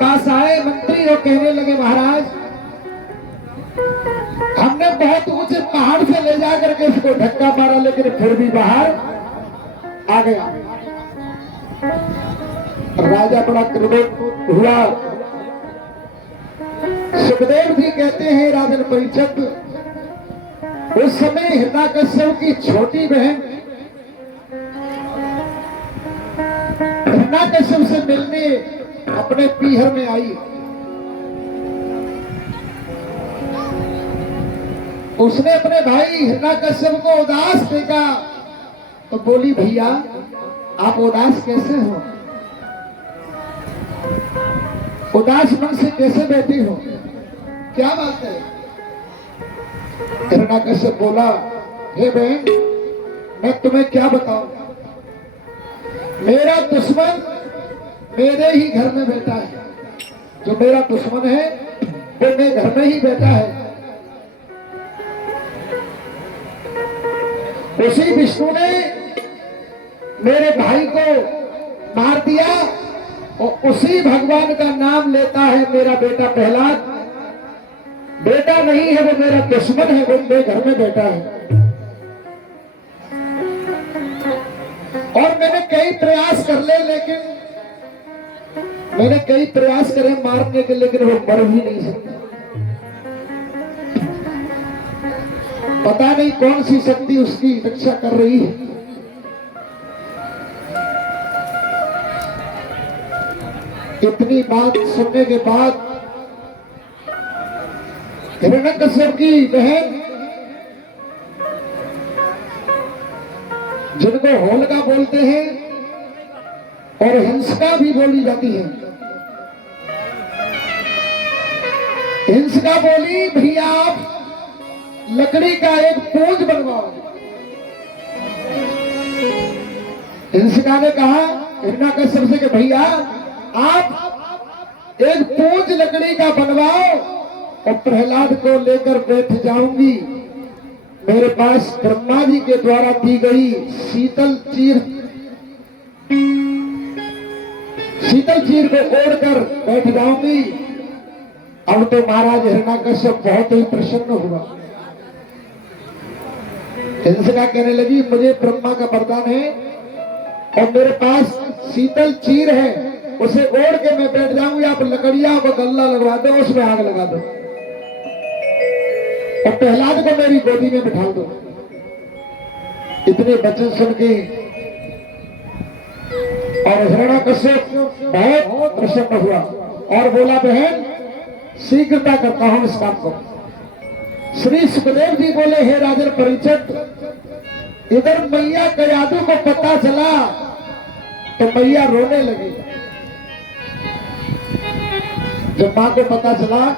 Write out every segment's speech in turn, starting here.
पास आए मंत्री और कहने लगे महाराज हमने बहुत ऊंचे पहाड़ से ले जा करके इसको धक्का मारा लेकिन फिर भी बाहर आ गया। राजा बड़ा क्रोधित हुआ। सुखदेव जी कहते हैं राजन परीक्षित, उस समय हिरण्यकश्यप की छोटी बहन हिरण्यकश्यप से मिलने अपने पीहर में आई। उसने अपने भाई हिरण्यकश्यप को उदास देखा तो बोली भैया आप उदास कैसे हो, उदास मन से कैसे बैठी हो, क्या बात है। हिरण्यकश्यप बोला हे बहन मैं तुम्हें क्या बताऊं, मेरा दुश्मन मेरे ही घर में बैठा है, जो मेरा दुश्मन है वो मेरे घर में ही बैठा है। उसी विष्णु ने मेरे भाई को मार दिया और उसी भगवान का नाम लेता है मेरा बेटा प्रहलाद। बेटा नहीं है वो मेरा दुश्मन है, वो मेरे घर में बैठा है। और मैंने कई प्रयास कर ले लेकिन मैंने कई प्रयास करे मारने के लेकिन वो मर भी नहीं सकता। पता नहीं कौन सी शक्ति उसकी रक्षा कर रही है। इतनी बात सुनने के बाद हिरण्यकश्यप की बहन जिनको होलिका बोलते हैं और हिंसिका भी बोली जाती है, हिंसिका बोली भैया आप लकड़ी का एक पूंज बनवाओ। हिंसिका ने कहा हिरण्यकश्यप से कि भैया आप एक पूंज लकड़ी का बनवाओ और प्रहलाद को लेकर बैठ जाऊंगी। मेरे पास ब्रह्मा जी के द्वारा दी गई शीतल चीर को ओढ़कर बैठ जाऊंगी। अब तो महाराज हिरण्यकश्यप बहुत ही प्रसन्न हुआ। हिंसिका कहने लगी मुझे ब्रह्मा का वरदान है और मेरे पास शीतल चीर है, उसे ओढ़ के मैं बैठ जाऊंगी। आप लकड़ियां को गल्ला लगवा दो, उसमें आग लगा दो और प्रहलाद को मेरी गोदी में बिठा दो। इतने वचन सुन के और हिरण्यकश्यप बहुत प्रसन्न हुआ और बोला बहन शीघ्रता करता हूं इस काम को। श्री सुखदेव जी बोले हे राजन परीक्षित, इधर मैया कयादू को पता चला तो मैया रोने लगी। जब मां को पता चला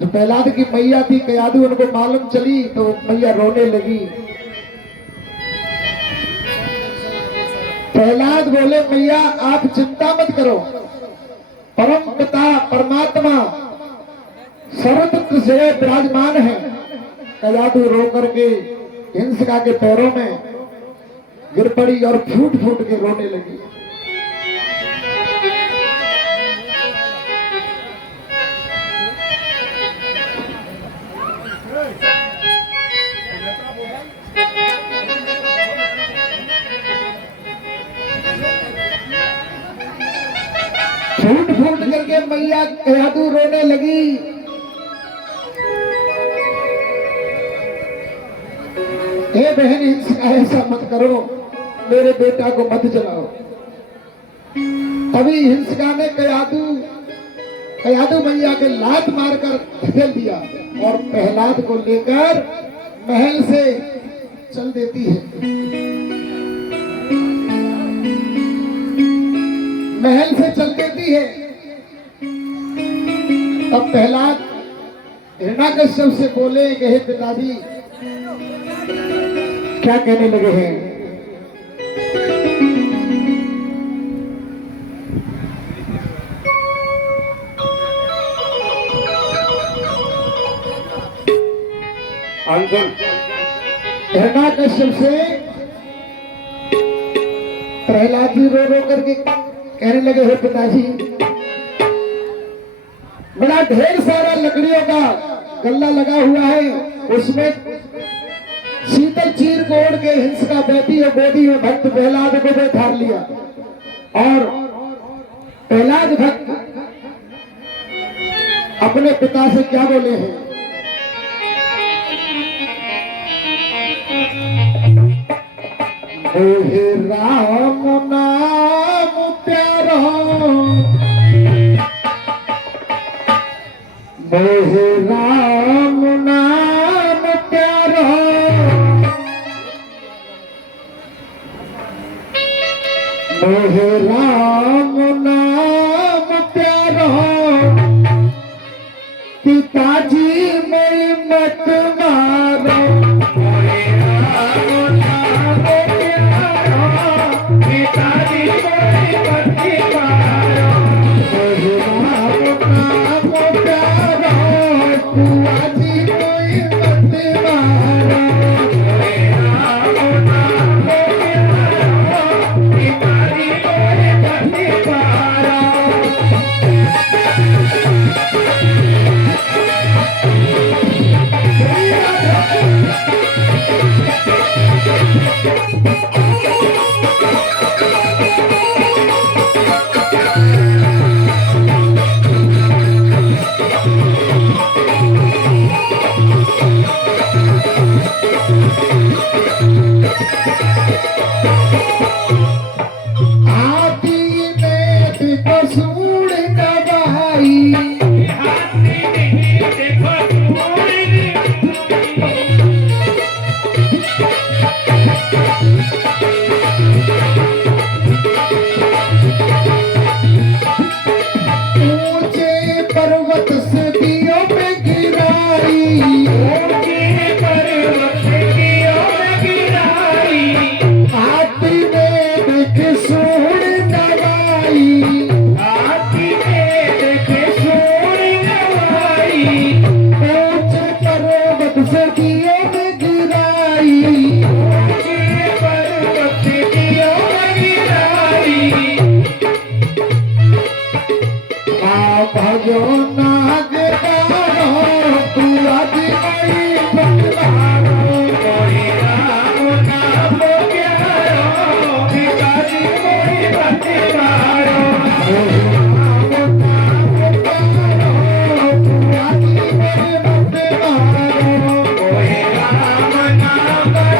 जो प्रहलाद की मैया थी कयादू उनको मालूम चली तो मैया रोने लगी। प्रहलाद बोले मैया आप चिंता मत करो, परम पिता परमात्मा सर्वत्र से विराजमान है। कयादू रो करके हिंसिका के पैरों में गिर पड़ी और फूट फूट के रोने लगी। फूट फूट करके मैया कयादू रोने लगी। हे बहन हिंसिका ऐसा मत करो, मेरे बेटा को मत जलाओ। तभी हिंसिका ने कयादू मैया के लात मारकर धकेल दिया और प्रहलाद को लेकर महल से चल देती है। महल से चल देती है। अब प्रहलाद हिरण्यकश्यप से बोले कि हे पिताजी क्या कहने लगे हैं। हिरण्यकश्यप से प्रहलाद जी रो रो करके कहने लगे हे पिताजी बड़ा ढेर सारा लकड़ियों का गल्ला लगा हुआ है, उसमें शीतल चीर को ओढ़ के हिंस का बेटी और गोदी में भक्त प्रहलाद को बैठा लिया। और प्रहलाद भक्त अपने पिता से क्या बोले हैं, ओहे राम नाम प्यारा, ओहे राम नाम प्यारा, ओहे राम नाम प्यारा, पिताजी मैं मत मारो, ओहे राम नाम प्यारा, पिताजी मैं मत मारो, ओहे राम नाम प्यारा, पिताजी मैं मत मारो, ओहे राम नाम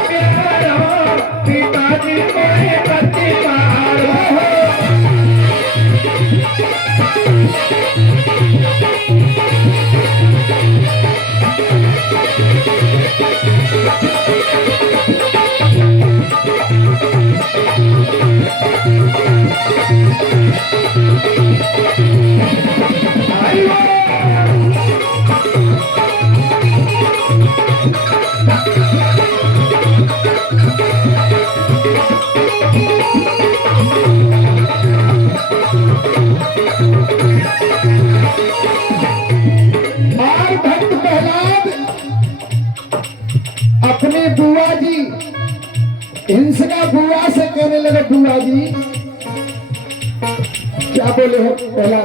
प्यारा, पिताजी मैं मत मारो। अपने बुआ जी हिंस का बुआ से कहने लगे, बुआ जी क्या बोले हो, पहला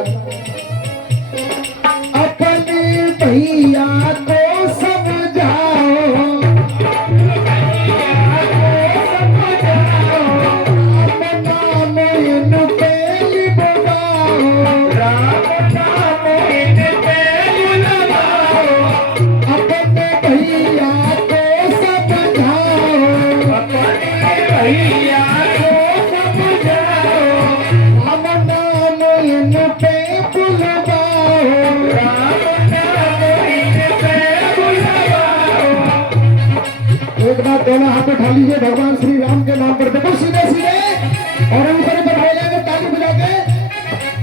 अपने भैया को समझाओ, राम नाम इन पे लगाओ, राम नाम इन पे लगाओ, अपने भैया को समझाओ, अपने भैया को समझाओ, राम नाम इन पे बुलवाओ, राम नाम इन पे बुलवाओ। एक बार दोनों हाथ उठा लीजिए भगवान श्री राम के नाम पर, देखो सीधे सीधे और ऊपर ऊपर बोलेंगे ताली बजा के,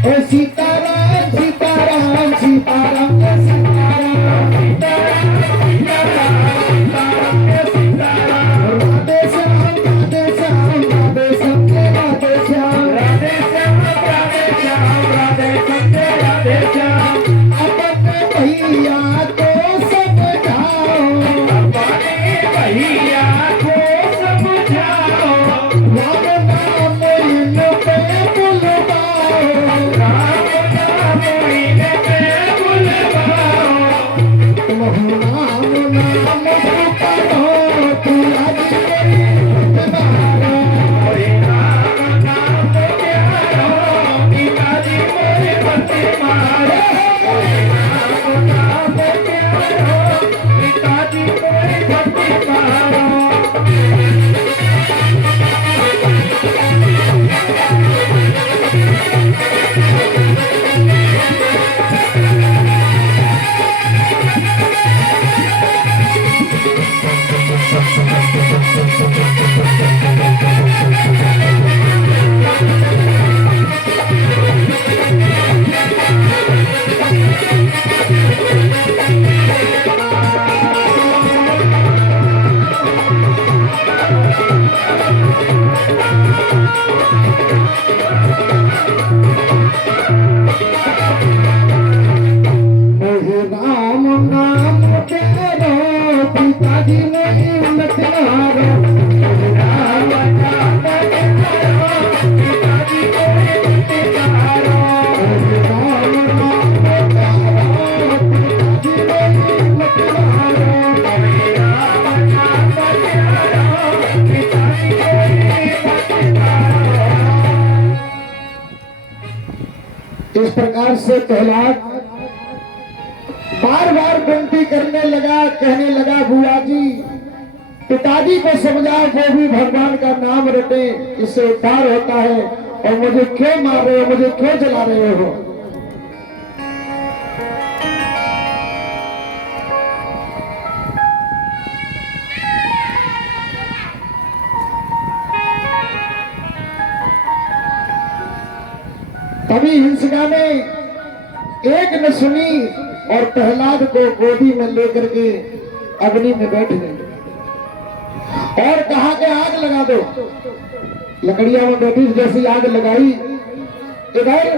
ओ सीताराम सीताराम सीताराम सीताराम सीताराम सीताराम, राधे श्याम राधे श्याम राधे श्याम राधे श्याम राधे श्याम राधे श्याम राधे श्याम राधे श्याम, अपने भैया को समझाओ, अपने भैया को समझाओ, राम नाम इन पे बुलवाओ, राम नाम इस प्रकार से प्रहलाद बार बार विनती करने लगा, कहने लगा बुआ जी पिताजी को समझाओ वो भी भगवान का नाम रटे, इससे उद्धार होता है। और मुझे क्यों मार रहे हो, मुझे क्यों जला रहे हो? तभी हिंसका ने एक न सुनी और प्रहलाद को गोदी में लेकर के अग्नि में बैठ गए और कहा कि आग लगा दो। लकड़ियां में बैठी जैसी आग लगाई, इधर